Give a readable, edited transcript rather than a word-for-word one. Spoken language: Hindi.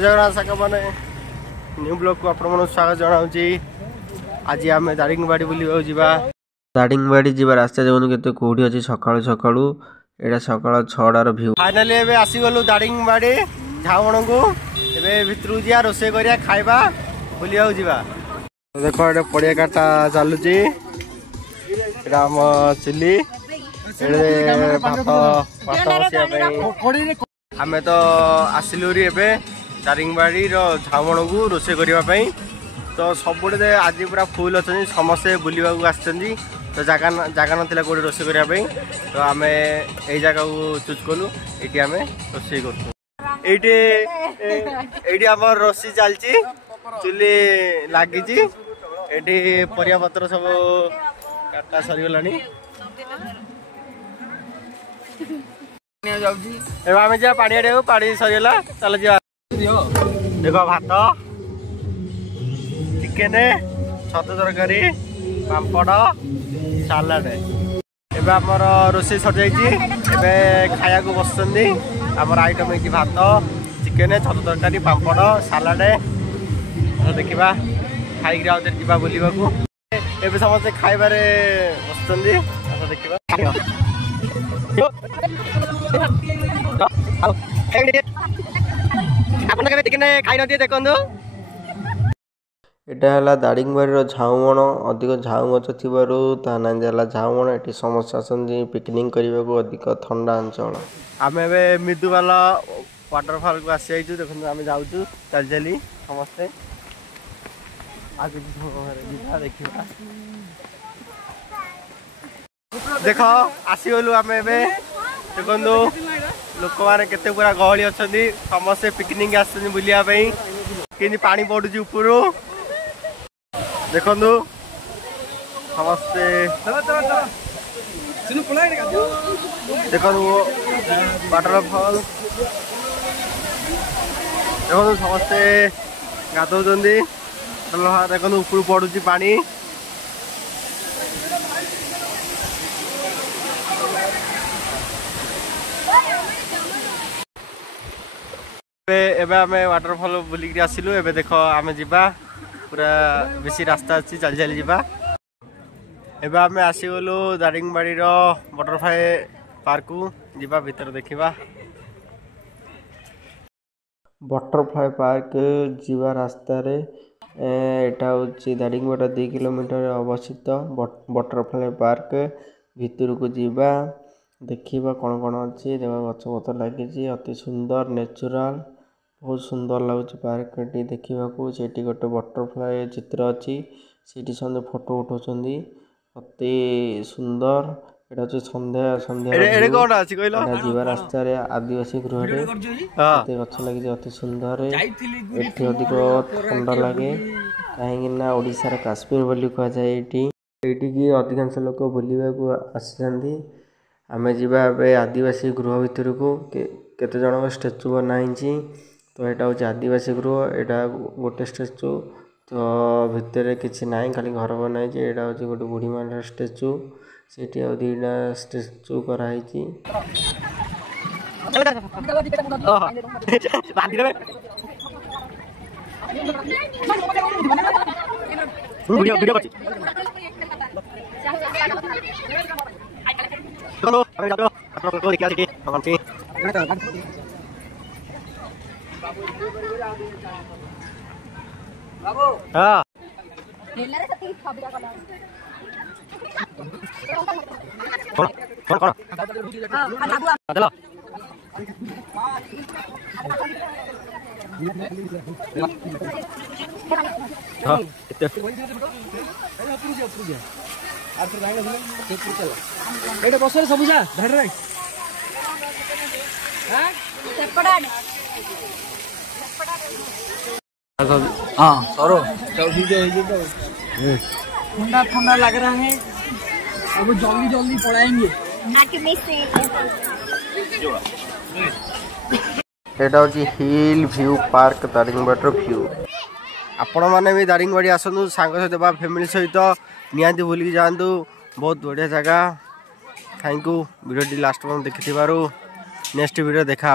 जगन्नाथ साका मैंने न्यू ब्लॉग को आपण मन स्वागत जनाऊँगी। आज आम दारिंगबाड़ी बुलवा जावा। दारिंगबाड़ी जी रास्ता देखो केते कोठी अच्छी सकाळु सकाळु एटा सकाळ 6टार व्यू। फाइनली एबे आसीगलु दारिंगबाड़ी झावण को एबे भितरु जिया रोसे करिया खाइबा बुलवा जावा। देखो एटा पड़िया काटा चालुची एटा हम चिल्ली एडे भात बसिया आमे तो आसिलु री एबे दारिंगबाड़ी झावण को रोसे करने तो सबुठे आज पूरा फुल अच्छा समस्ते बुलवा आसछन्ती तो जगह ना कौटे रोसे करने तो आम यही जगह को चूज कलु ये आम रोसे कर आम रोसी चलती चुली लगी ये परिया पत्र सब काटा सरीगला आम जा पानी पानी सरीगला चल जा देखो भात चिकेन छतु तरकारी पापड़ सालाड एबे आमर रोसे सर जाइए खाया को बसुँच आमर आइटम है भात चिकेन छतु तरकारी पापड़ सालाड देखा खाई जा बुलवा को एबे समस्ते खाइबारे बसुँच देखा एटा दारिंगबाड़ी झाऊमण अधिक झाऊ गच थी ना झाऊमण ये समस्या आसती पिकनिक करने को अधिक ठंडा अंचल। आम ए मृदुवाला वाटरफॉल को आसी जाइए देखो आम जाऊँ चल चली समस्ते आगे देखा देख आसीगलु आम ए देखु लोक मैंने केते पूरा गहली अच्छा समस्ते पिकनिक आसुँच बुलायापी कि पानी पड़ुची उपरू देखु समस्ते देखो वाटरफॉल देखो समस्ते गाधौं देखो उपरू पड़ुची पानी एबे आमे वाटरफॉल बुलिक आसिलु एबे देखो आमे जिबा पूरा बेसी रास्ता अच्छी चल चली जावा। एबे आमे आसीगलु दारिंगबाड़ी बटरफ्लाई पार्क को जिबा भीतर देखिबा। बटरफ्लाई पार्क जीवा रास्ता रे एटा होची दारिंगबाड़ी 2 किलोमीटर अवस्थित बटरफ्लाई पार्क भीतर को जीवा देखिबा कौन कौन अच्छी देखा गछ पतर लगी अति सुंदर नेचुरल बहुत सुंदर लगुच पार्क टी देखा से गोटे बटरफ्लाई चित्र अच्छी से समझे फोटो उठाऊँ अति सुंदर एटा हूँ संध्या जीवा रास्ता आदिवासी गृह गछ लगी अति सुंदर एटी अधिक ठंडा लगे कहीं ओडिशार काश्मीर बोली कह जाए ये अधिकांश लोक बुलवा को आसी आम जा आदिवासी गृह भितर को केते जन स्टेचू बनाई तो यहाँ हूँ आदिवासी गृह यहाँ गोटे स्टेचू तो भितर किसी ना खाली घर बनाई यहाँ हूँ गोटे बुढ़ी मान स्टेचू से 2टा स्टेचू कराई हाँ बस सबुजा हाँ सरो ठंडा ठंडा लग रहा है अब जल्दी जल्दी पढ़ाएंगे। एटा हूँ हिल व्यू पार्क दारिंगबाड़ी व्यू। आपण मैंने भी दारिंगबाड़ी आसतु सांग सहित फैमिली सहित निहाती बुलिक जातु बहुत बढ़िया जगह। थैंक यू वीडियो लास्ट देखि नेक्स्ट वीडियो देखा।